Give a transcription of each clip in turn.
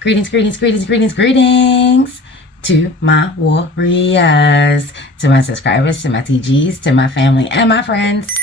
Greetings, greetings, greetings, greetings, greetings to my warriors, to my subscribers, to my TGs, to my family and my friends.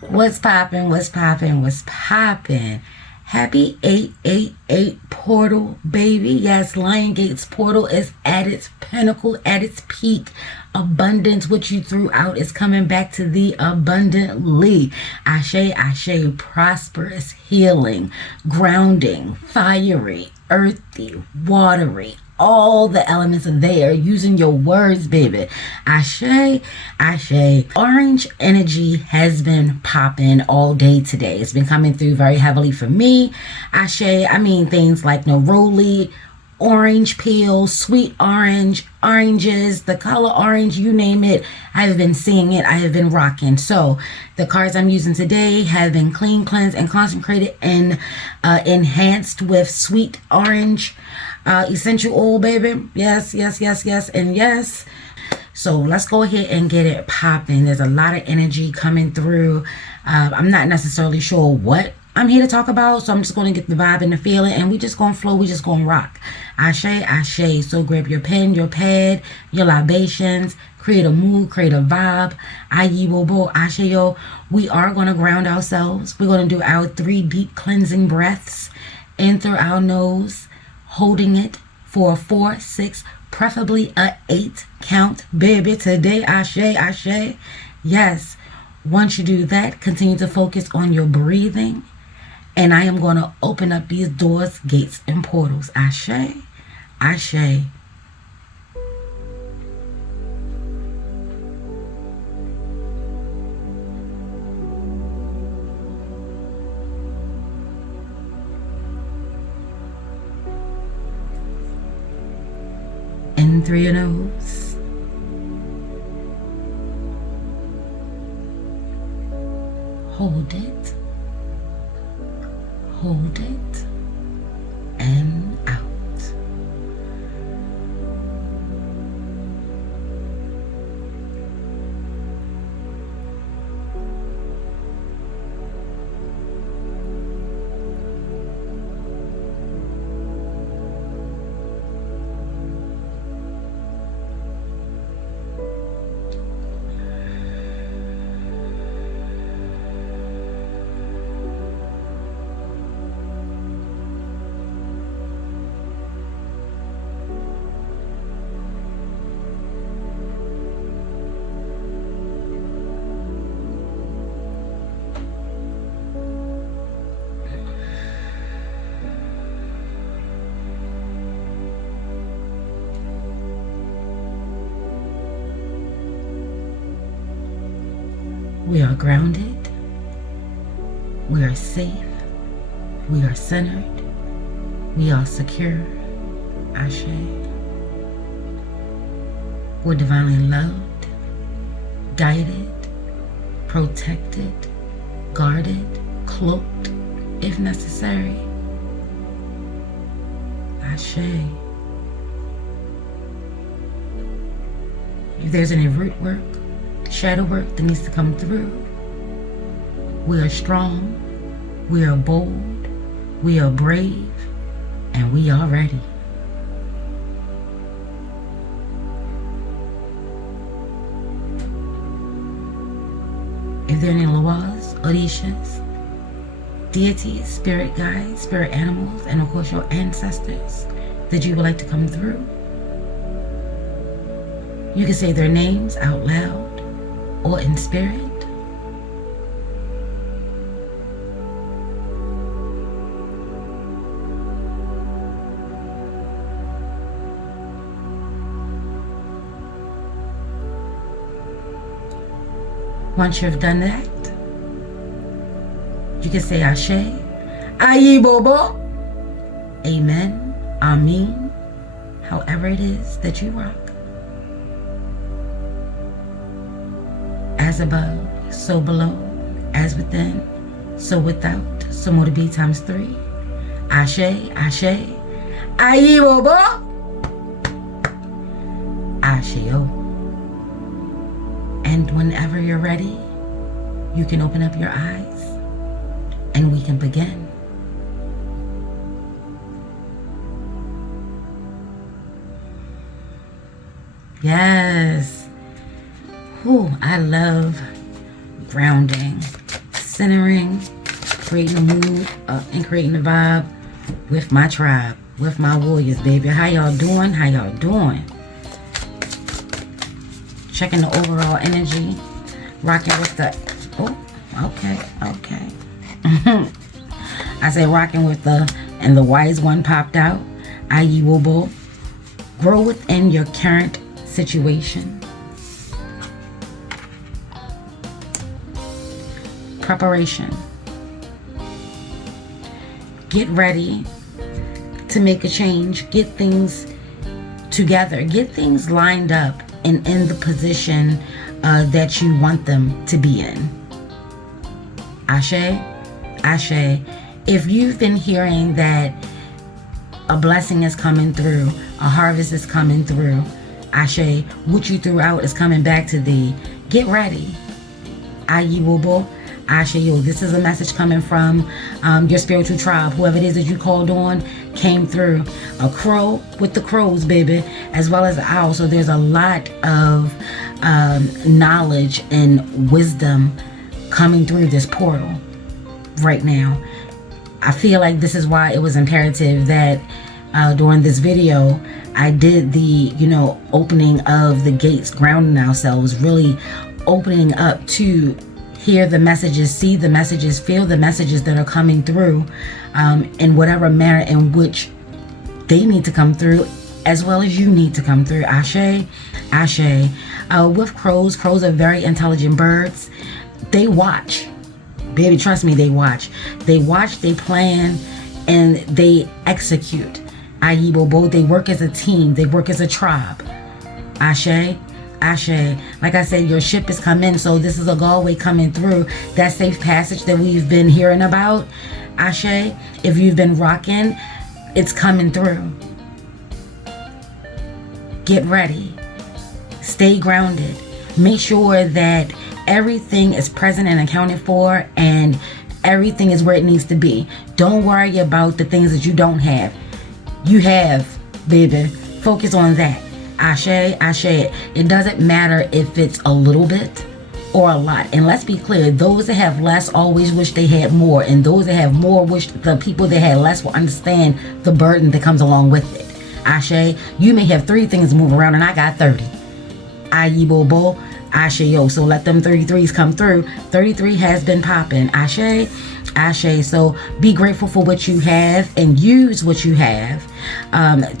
What's poppin', what's poppin', what's poppin'? Happy 888 portal, baby. Yes, Lion Gate's portal is at its pinnacle, at its peak. Abundance, what you threw out is coming back to thee abundantly. Ashe, ashe, prosperous, healing, grounding, fiery, earthy, watery. All the elements are there. Using your words, baby. Ashe, ashe. Orange energy has been popping all day today. It's been coming through very heavily for me. Ashe, I mean things like neroli, orange peel, sweet orange, oranges, the color orange, you name it. I have been seeing it. I have been rocking. So the cards I'm using today have been clean, cleansed, and concentrated and enhanced with sweet orange essential oil, baby. Yes, yes, yes, yes, and yes. So let's go ahead and get it popping. There's a lot of energy coming through. I'm not necessarily sure what I'm here to talk about, so I'm just going to get the vibe and the feeling, and we just going to flow, we just going to rock. Ashe, ashe. So grab your pen, your pad, your libations, create a mood, create a vibe. Ayi bobo, ashe yo. We are going to ground ourselves. We're going to do our 3 deep cleansing breaths in through our nose, holding it for a 4, 6, preferably a 8 count, baby. Today, ashe, ashe. Yes. Once you do that, continue to focus on your breathing. And I am going to open up these doors, gates, and portals. Ashe, ashe. In through your nose. Hold it. Hold it. And out. We are grounded, we are safe, we are centered, we are secure, ashe. We're divinely loved, guided, protected, guarded, cloaked, if necessary, ashe. If there's any root work, shadow work that needs to come through, we are strong, we are bold, we are brave, and we are ready. If there are any Loas, Orishas, deities, spirit guides, spirit animals, and of course your ancestors that you would like to come through, you can say their names out loud or in spirit. Once you've done that, you can say Ashe, Ayi Bobo, Amen, Amen, however it is that you rock. As above, so below, as within, so without, so more to be times 3. Ashe, ashe, ayi bobo, asheo. And whenever you're ready, you can open up your eyes and we can begin. Yes. Whew, I love grounding, centering, creating a mood, and creating a vibe with my tribe, with my warriors, baby. How y'all doing? How y'all doing? Checking the overall energy. Rocking with the... Oh, okay. I say rocking with the... And the wise one popped out. I.e. Wobo. Grow within your current situation. Preparation. Get ready to make a change. Get things together. Get things lined up and in the position that you want them to be in. Ashe, Ashe. If you've been hearing that a blessing is coming through, a harvest is coming through, Ashe, what you threw out is coming back to thee. Get ready. Ayi Wobo. Ashe, yo, this is a message coming from your spiritual tribe. Whoever it is that you called on came through. A crow with the crows, baby, as well as an owl. So there's a lot of knowledge and wisdom coming through this portal right now. I feel like this is why it was imperative that during this video, I did the, opening of the gates, grounding ourselves, really opening up to hear the messages, see the messages, feel the messages that are coming through in whatever manner in which they need to come through, as well as you need to come through. Ashe, Ashe. With crows are very intelligent birds. They watch. Baby, trust me, they watch. They watch, they plan, and they execute. I.e. Bobo, they work as a team. They work as a tribe. Ashe, Ashe. Like I said, your ship is coming, so this is a Galway coming through. That safe passage that we've been hearing about, Ashe, if you've been rocking, it's coming through. Get ready. Stay grounded. Make sure that everything is present and accounted for, and everything is where it needs to be. Don't worry about the things that you don't have. You have, baby. Focus on that. Ashe, Ashe. It doesn't matter if it's a little bit or a lot. And let's be clear, those that have less always wish they had more, and those that have more wish the people that had less will understand the burden that comes along with it. Ashe, you may have 3 things to move around and I got 30. Ayi Bobo. Ashe, yo, so let them 33s come through. 33 has been popping. Ashe, Ashe. So be grateful for what you have and use what you have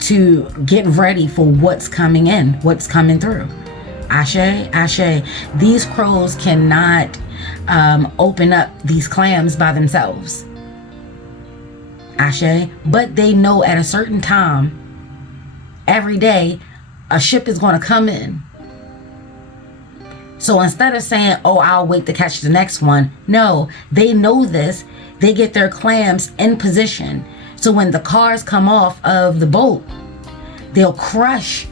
to get ready for what's coming in, what's coming through. Ashe, Ashe. These crows cannot open up these clams by themselves. Ashe. But they know at a certain time, every day, a ship is going to come in. So instead of saying, oh, I'll wait to catch the next one, no, they know this. They get their clams in position. So when the cars come off of the boat, they'll crush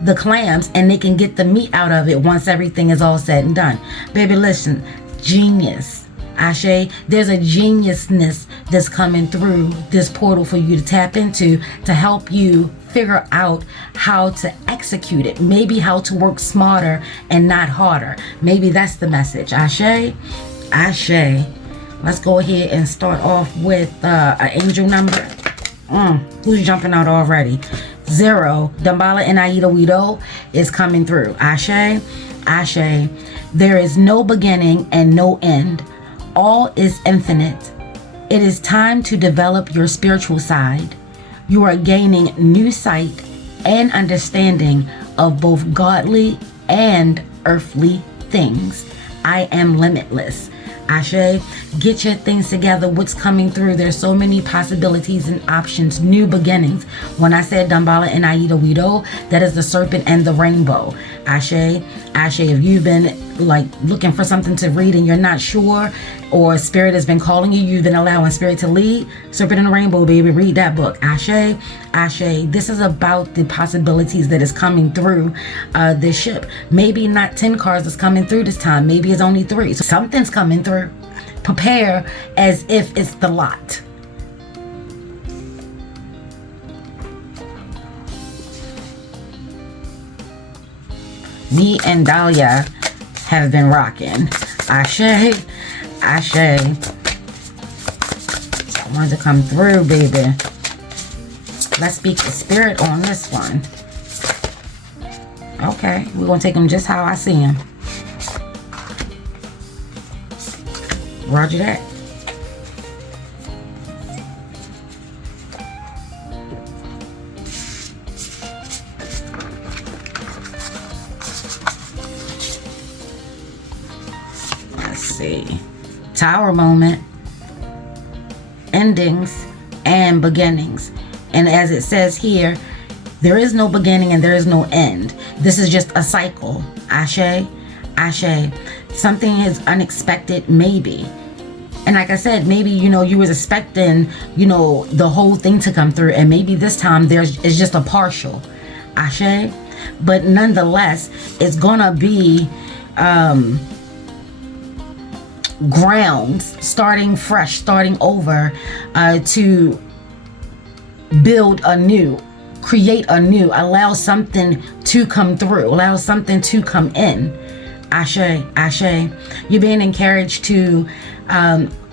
the clams and they can get the meat out of it once everything is all said and done. Baby, listen, genius. Ashe, there's a geniusness that's coming through this portal for you to tap into to help you figure out how to execute it. Maybe how to work smarter and not harder. Maybe that's the message. Ashe, Ashe. Let's go ahead and start off with an angel number. Who's jumping out already? 0. Dambala and Aida Wido is coming through. Ashe, Ashe. There is no beginning and no end. All is infinite. It is time to develop your spiritual side. You are gaining new sight and understanding of both godly and earthly things. I am limitless. Ashe, get your things together. What's coming through? There's so many possibilities and options, new beginnings. When I said Dambala and Aida Wido, that is the serpent and the rainbow. Ashe, Ashe, if you've been like looking for something to read and you're not sure, or spirit has been calling you, you've been allowing spirit to lead, serpent and the rainbow, baby, read that book. Ashe, Ashe. This is about the possibilities that is coming through this ship. Maybe not 10 cars is coming through this time. Maybe it's only 3. So something's coming through. Prepare as if it's the lot. Me and Dahlia have been rocking. Ashe, ashe. So I wanted to come through, baby. Let's speak the spirit on this one. Okay, we're gonna take him just how I see him. Roger that. Let's see. Tower moment. Endings and beginnings. And as it says here, there is no beginning and there is no end. This is just a cycle. Ashe, ashe. Something is unexpected, maybe. And like I said, maybe, you know, you was expecting, you know, the whole thing to come through. And maybe this time it's just a partial. Ashe. But nonetheless, it's gonna be grounds, starting fresh, starting over, to build anew, create anew, allow something to come through, allow something to come in. Ashe, ashe. You're being encouraged to,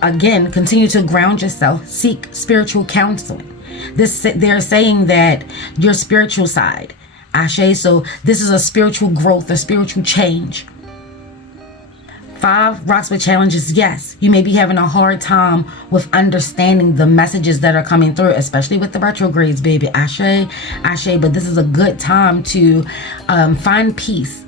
again, continue to ground yourself, seek spiritual counseling. They're saying that your spiritual side, ashe. So this is a spiritual growth, a spiritual change. 5 rocks with challenges. Yes, you may be having a hard time with understanding the messages that are coming through, especially with the retrogrades, baby. Ashe, ashe. But this is a good time to find peace.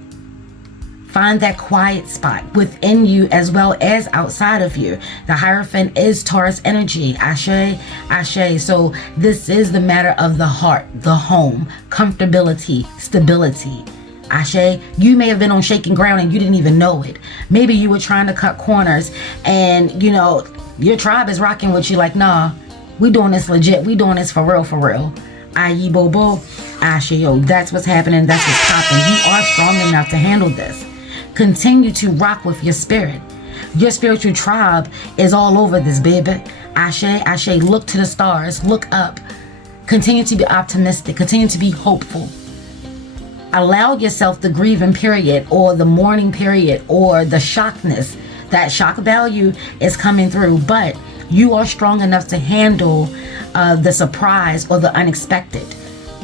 Find that quiet spot within you as well as outside of you. The Hierophant is Taurus energy. Ashe, ashe. So this is the matter of the heart, the home, comfortability, stability. Ashe, you may have been on shaky ground and you didn't even know it. Maybe you were trying to cut corners and, you know, your tribe is rocking with you like, nah, we doing this legit. We doing this for real, for real. Aye, bobo. Ashe, yo, that's what's happening. That's what's popping. You are strong enough to handle this. Continue to rock with your spirit. Your spiritual tribe is all over this, baby. Ashe, ashe. Look to the stars. Look up. Continue to be optimistic. Continue to be hopeful. Allow yourself the grieving period or the mourning period or the shockness. That shock value is coming through, but you are strong enough to handle the surprise or the unexpected.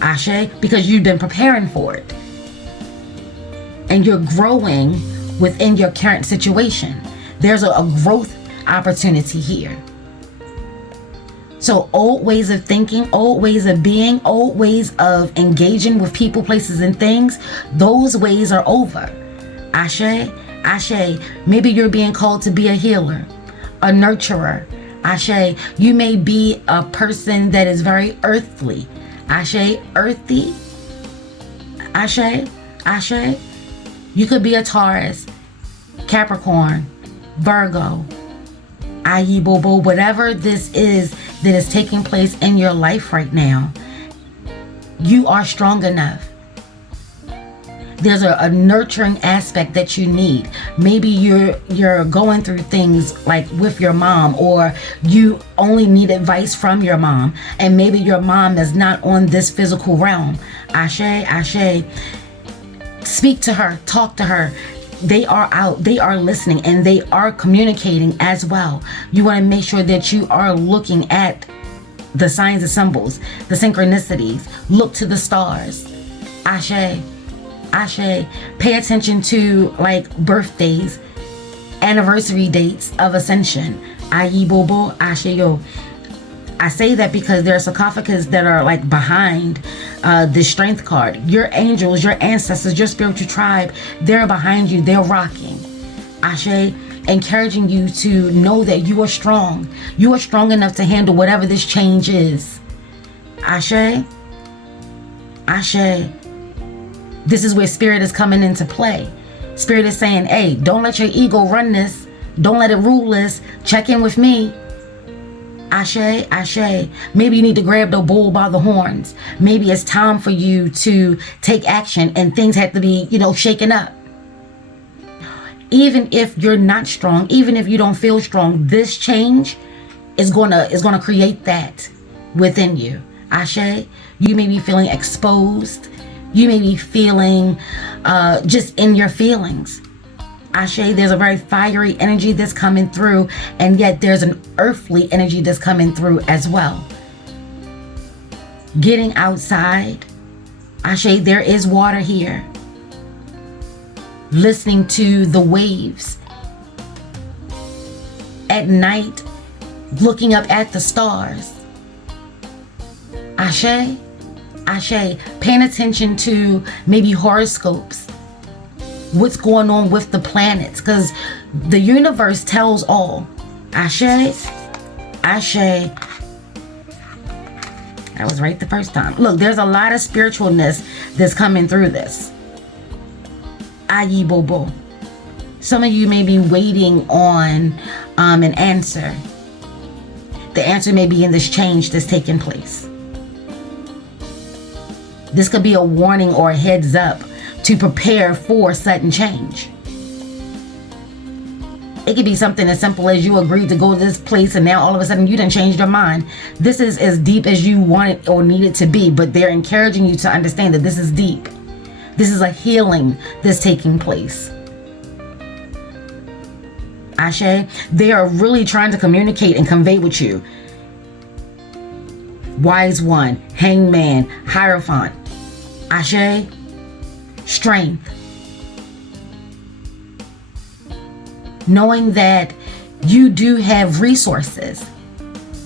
Ashe, because you've been preparing for it. And you're growing within your current situation. There's a growth opportunity here. So old ways of thinking, old ways of being, old ways of engaging with people, places, and things, those ways are over. Ashe, ashe. Maybe you're being called to be a healer, a nurturer. Ashe, you may be a person that is very earthly. Ashe, earthy. Ashe, ashe. You could be a Taurus, Capricorn, Virgo, i.e. Bobo, whatever this is that is taking place in your life right now. You are strong enough. There's a nurturing aspect that you need. Maybe you're going through things like with your mom, or you only need advice from your mom, and maybe your mom is not on this physical realm. Ashe, ashe. Speak to her, talk to her. They are out, they are listening, and they are communicating as well. You want to make sure that you are looking at the signs and symbols, the synchronicities. Look to the stars. Ashe, ashe. Pay attention to like birthdays, anniversary dates of ascension. I.e. Bobo, ashe yo. I say that because there are sarcophagus that are like behind the strength card. Your angels, your ancestors, your spiritual tribe, they're behind you. They're rocking. Ashe, encouraging you to know that you are strong. You are strong enough to handle whatever this change is. Ashe, ashe. This is where spirit is coming into play. Spirit is saying, hey, don't let your ego run this. Don't let it rule this. Check in with me. Ashe, ashe. Maybe you need to grab the bull by the horns. Maybe it's time for you to take action and things have to be, shaken up. Even if you're not strong, even if you don't feel strong, this change is gonna create that within you. Ashe, you may be feeling exposed. You may be feeling just in your feelings. Ashe, there's a very fiery energy that's coming through, and yet there's an earthly energy that's coming through as well. Getting outside. Ashe, there is water here. Listening to the waves. At night, looking up at the stars. Ashe, Ashe, paying attention to maybe horoscopes. What's going on with the planets, because the universe tells all. Ashe, Ashe. I was right the first time. Look, there's a lot of spiritualness that's coming through this. Ayi Bobo. Some of you may be waiting on an answer. The answer may be in this change that's taking place. This could be a warning or a heads up to prepare for sudden change. It could be something as simple as you agreed to go to this place and now all of a sudden you done changed your mind. This is as deep as you want it or need it to be, but they're encouraging you to understand that this is deep. This is a healing that's taking place. Ashe, they are really trying to communicate and convey with you. Wise One, Hangman, Hierophant. Ashe, strength. Knowing that you do have resources.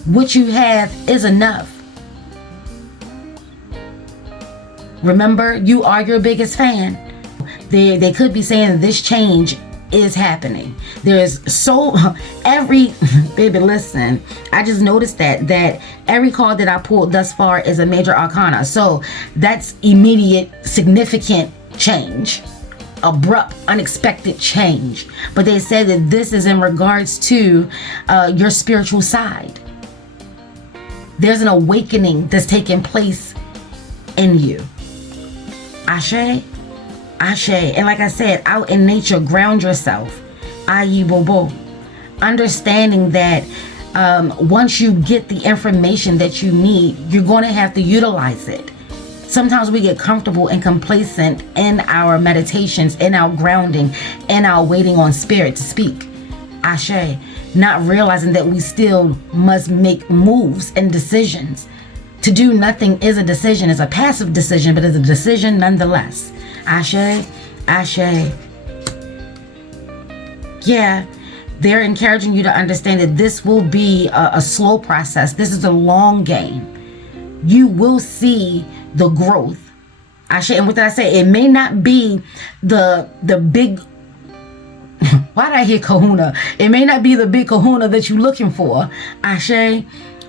What you have is enough. Remember, you are your biggest fan. They could be saying this change is happening. There's baby, listen, I just noticed that every card that I pulled thus far is a major arcana. So that's immediate, significant change. Abrupt, unexpected change. But they said that this is in regards to your spiritual side. There's an awakening that's taking place in you. Ashe, Ashe. And like I said, out in nature, ground yourself. Ayi Bobo. Understanding that once you get the information that you need, you're going to have to utilize it. Sometimes we get comfortable and complacent in our meditations, in our grounding, in our waiting on spirit to speak. Ashe. Not realizing that we still must make moves and decisions. To do nothing is a decision. It's a passive decision, but it's a decision nonetheless. Ashe. Ashe. Yeah. They're encouraging you to understand that this will be a slow process. This is a long game. You will see the growth. Ashe. And what did I say? It may not be the big why did I hear kahuna? It may not be the big kahuna that you're looking for. Ashe.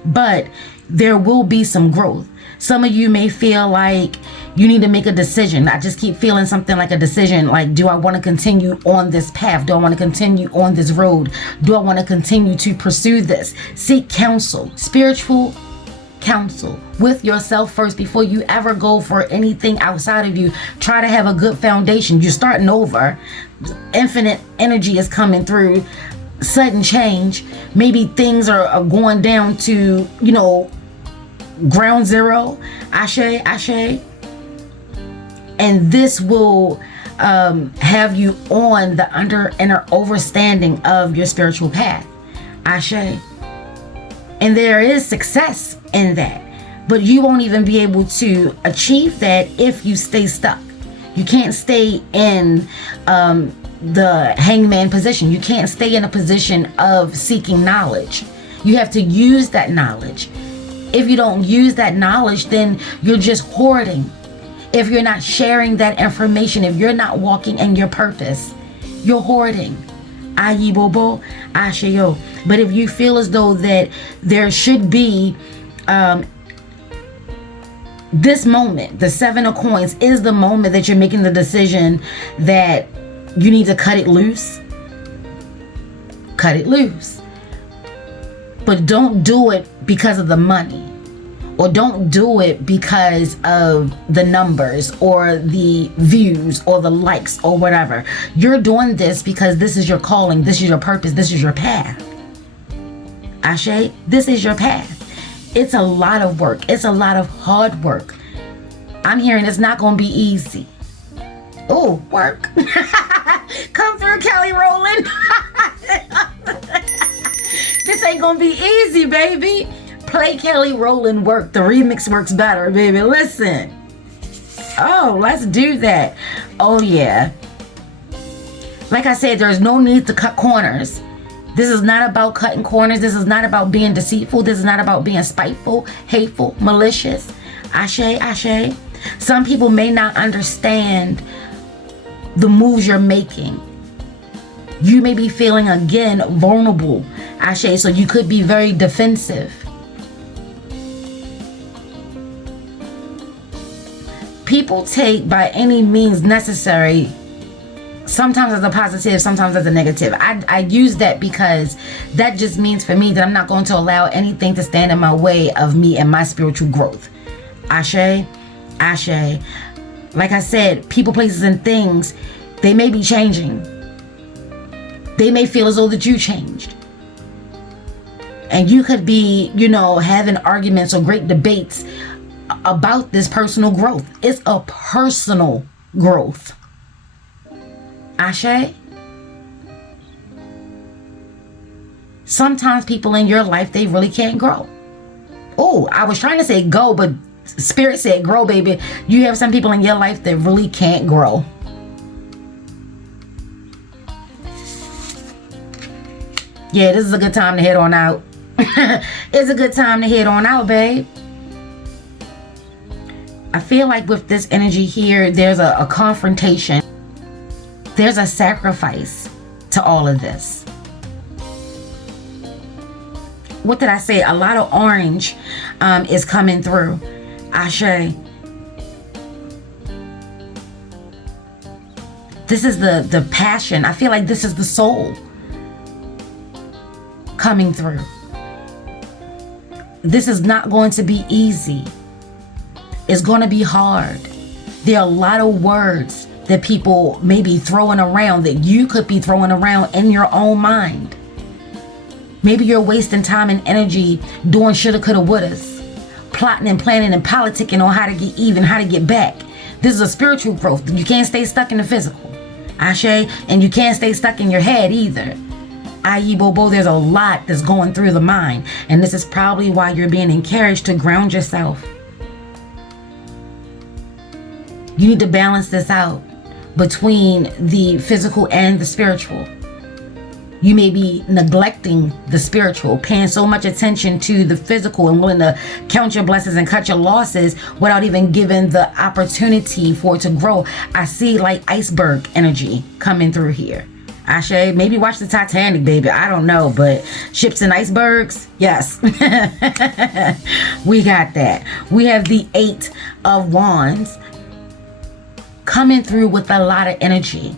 But there will be some growth. Some of you may feel like you need to make a decision. I just keep feeling something like a decision. Like, do I want to continue on this path? Do I want to continue on this road? Do I want to continue to pursue this? Seek counsel, spiritual counsel with yourself first before you ever go for anything outside of you. Try to have a good foundation. You're starting over. Infinite energy is coming through. Sudden change. Maybe things are going down to, ground zero. Ashe, Ashe. And this will have you on the inner overstanding of your spiritual path. Ashe. And there is success in that. But you won't even be able to achieve that if you stay stuck. You can't stay in the hangman position. You can't stay in a position of seeking knowledge. You have to use that knowledge. If you don't use that knowledge, then you're just hoarding. If you're not sharing that information, if you're not walking in your purpose, you're hoarding. Ayi Bobo, Ashayo. But if you feel as though that there should be this moment, the 7 of coins is the moment that you're making the decision that you need to cut it loose. Cut it loose. But don't do it because of the money. Or don't do it because of the numbers or the views or the likes or whatever. You're doing this because this is your calling. This is your purpose. This is your path. Ashe, this is your path. It's a lot of work. It's a lot of hard work. I'm hearing it's not going to be easy. Oh, work. Come through, Kelly Rowland. This ain't going to be easy, baby. Play Kelly Rowland work. The remix works better, baby. Listen. Oh, let's do that. Oh, yeah. Like I said, there's no need to cut corners. This is not about cutting corners. This is not about being deceitful. This is not about being spiteful, hateful, malicious. Ashe, ashe. Some people may not understand the moves you're making. You may be feeling, again, vulnerable, ashe, so you could be very defensive. People take by any means necessary, sometimes as a positive, sometimes as a negative. I use that because that just means for me that I'm not going to allow anything to stand in my way of me and my spiritual growth. Ashe, ashe. Like I said, people, places, and things, they may be changing. They may feel as though that you changed. And you could be, having arguments or great debates about this personal growth. It's a personal growth. Ashe. Sometimes people in your life, they really can't grow. Oh, I was trying to say go, but Spirit said grow, baby. You have some people in your life that really can't grow. Yeah, this is a good time to head on out. It's a good time to head on out, babe. I feel like with this energy here, there's a confrontation. There's a sacrifice to all of this. What did I say? A lot of orange is coming through. Ashe. This is the passion. I feel like this is the soul coming through. This is not going to be easy. It's going to be hard. There are a lot of words that people may be throwing around that you could be throwing around in your own mind. Maybe you're wasting time and energy doing shoulda, coulda, wouldas, plotting and planning and politicking on how to get even, how to get back. This is a spiritual growth. You can't stay stuck in the physical. Ashe, and you can't stay stuck in your head either. I.e. Bobo, there's a lot that's going through the mind. And this is probably why you're being encouraged to ground yourself. You need to balance this out between the physical and the spiritual. You may be neglecting the spiritual, paying so much attention to the physical and willing to count your blessings and cut your losses without even giving the opportunity for it to grow. I see like iceberg energy coming through here. Ashe, maybe watch the Titanic, baby. I don't know, but ships and icebergs, yes. We got that. We have the 8 of Wands coming through with a lot of energy.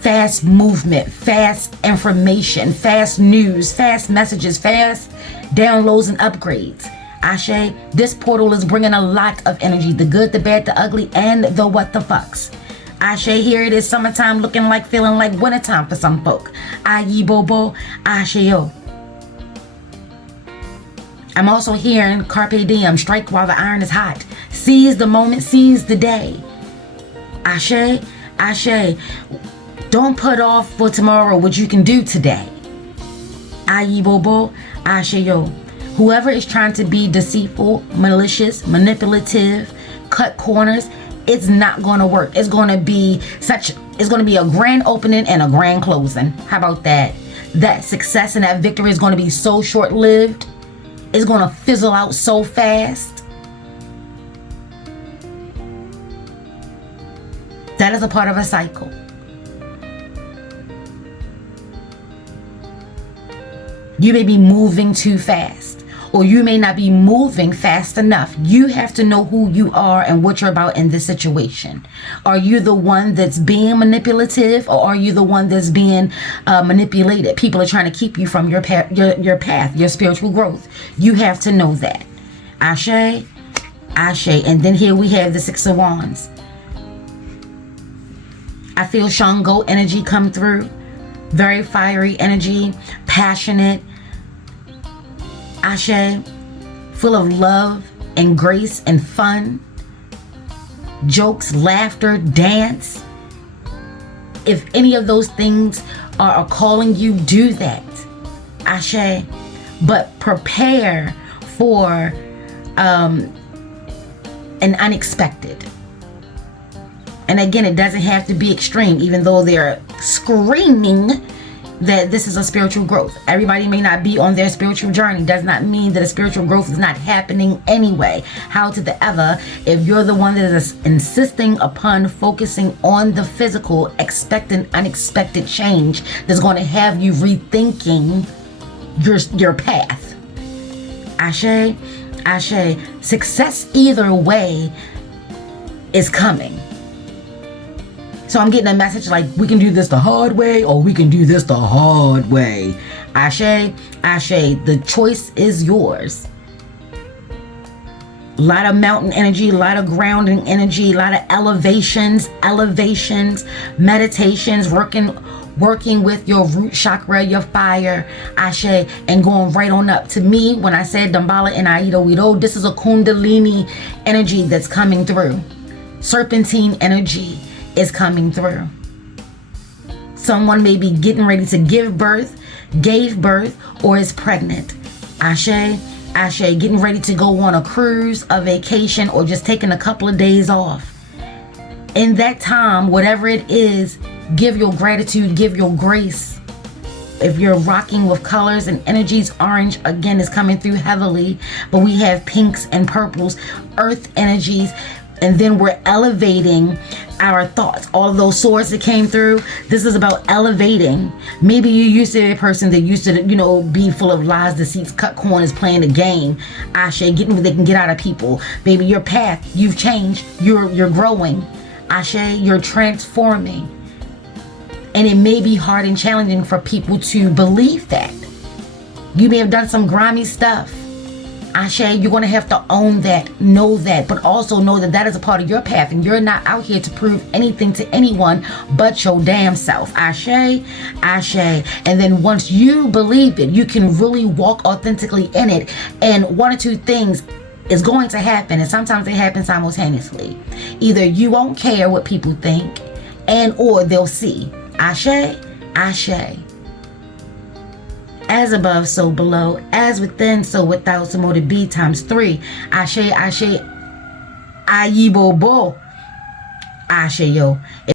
Fast movement, fast information, fast news, fast messages, fast downloads and upgrades. Ashe, this portal is bringing a lot of energy. The good, the bad, the ugly, and the what the fucks. Ashe, here it is summertime looking like, feeling like wintertime for some folk. Aye, Bobo, Ashe, yo. I'm also hearing carpe diem, strike while the iron is hot. Seize the moment, seize the day. Ashe, ashe. Don't put off for tomorrow what you can do today. Aye, Bobo, ashe, yo. Whoever is trying to be deceitful, malicious, manipulative, cut corners, it's not going to work. It's going to be a grand opening and a grand closing. How about that? That success and that victory is going to be so short-lived. It's going to fizzle out so fast. That is a part of a cycle. You may be moving too fast, or you may not be moving fast enough. You have to know who you are and what you're about in this situation. Are you the one that's being manipulative, or are you the one that's being manipulated? People are trying to keep you from your path, your spiritual growth. You have to know that. Ashe, ashe. And then here we have the 6 of Wands. I feel Shango energy come through. Very fiery energy, passionate. Ashe, full of love, and grace and fun, jokes, laughter, dance. If any of those things are calling you, do that. Ashe. But prepare for an unexpected. And again, it doesn't have to be extreme, even though they're screaming that this is a spiritual growth. Everybody may not be on their spiritual journey. Does not mean that a spiritual growth is not happening anyway. How to the ever, if you're the one that is insisting upon focusing on the physical, expect an unexpected change that's going to have you rethinking your path. Ashe, ashe. Success either way is coming. So I'm getting a message like, we can do this the hard way, or we can do this the hard way. Ashe, ashe. The choice is yours. A lot of mountain energy, a lot of grounding energy, a lot of elevations, meditations, working with your root chakra, your fire, ashe, and going right on up. To me, when I said Dambala and Aido Wido, this is a Kundalini energy that's coming through. Serpentine energy is coming through. Someone may be getting ready to give birth, gave birth, or is pregnant. Ashe, ashe. Getting ready to go on a cruise, a vacation, or just taking a couple of days off. In that time, whatever it is, give your gratitude, give your grace. If you're rocking with colors and energies, orange again is coming through heavily, but we have pinks and purples, earth energies. And then we're elevating our thoughts. All of those swords that came through, this is about elevating. Maybe you used to be a person that used to, be full of lies, deceits, cut corners, playing the game. Ashe, getting what they can get out of people. Baby, your path, you've changed. You're growing. Ashe, you're transforming. And it may be hard and challenging for people to believe that. You may have done some grimy stuff. Ashe, you're going to have to own that, know that, but also know that that is a part of your path, and you're not out here to prove anything to anyone but your damn self. Ashe, ashe. And then once you believe it, you can really walk authentically in it. And one or two things is going to happen, and sometimes they happen simultaneously. Either you won't care what people think, and or they'll see. Ashe, ashe. As above, so below. As within, so without. So more to be times 3. Ashe, ashe. Ayibo bo. Ashe, yo.